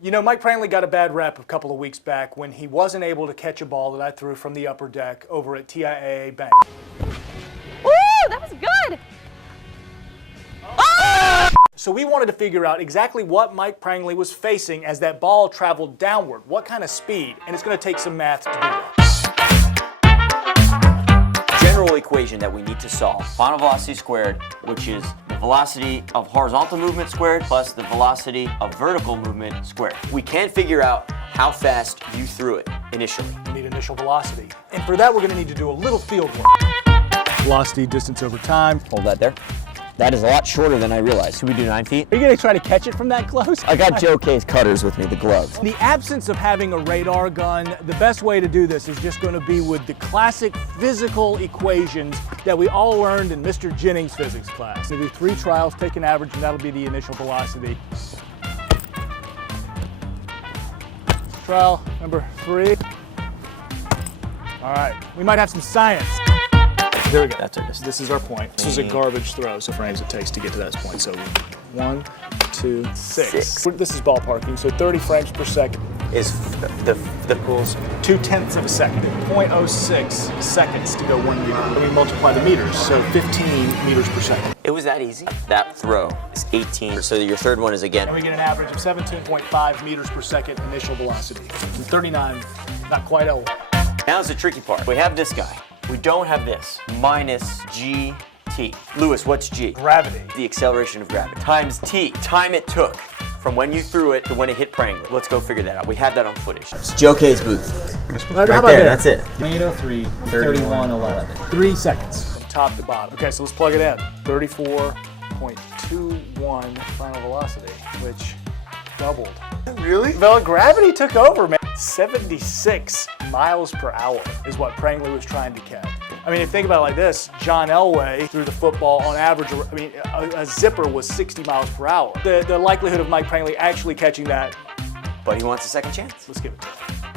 You know, Mike Prangley got a bad rep a couple of weeks back when he wasn't able to catch a ball that I threw from the upper deck over at TIAA Bank. Woo! That was good! Oh! So we wanted to figure out exactly what Mike Prangley was facing as that ball traveled downward, what kind of speed, and it's going to take some math to do that. General equation that we need to solve, final velocity squared, which is the velocity of horizontal movement squared plus the velocity of vertical movement squared. We can't figure out how fast you threw it initially. We need initial velocity. And for that, we're going to need to do a little field work. Velocity, distance over time. Hold that there. That is a lot shorter than I realized. Should we do 9 feet? Are you going to try to catch it from that close? I got Joe K's cutters with me, the gloves. In the absence of having a radar gun, the best way to do this is just going to be with the classic physical equations that we all learned in Mr. Jennings' physics class. We do 3 trials, take an average, and that'll be the initial velocity. Trial number 3. All right, we might have some science. There we go. That's our distance. This is our point. This is a garbage throw, so frames it takes to get to that point. So 1, 2, 6. This is ballparking, so 30 frames per second. Is the Equals 0.2 of a second. 0.06 seconds to go 1 meter. And we multiply the meters, so 15 meters per second. It was that easy. That throw is 18, so your third one is again. And we get an average of 17.5 meters per second initial velocity. And 39, not quite over. Now's the tricky part. We have this guy. We don't have this. Minus GT. Lewis, what's G? Gravity. The acceleration of gravity. Times T. Time it took from when you threw it to when it hit Prangley. Let's go figure that out. We have that on footage. It's Joe K's booth. Right there, that's it. 8:03, 31:11. 3 seconds from top to bottom. Okay, so let's plug it in. 34.21 final velocity, which doubled. Really? Well, gravity took over, man. 76 miles per hour is what Prangley was trying to catch. I mean, if you think about it like this, John Elway threw the football on average, I mean, a zipper was 60 miles per hour. The likelihood of Mike Prangley actually catching that. But he wants a second chance. Let's give it to him.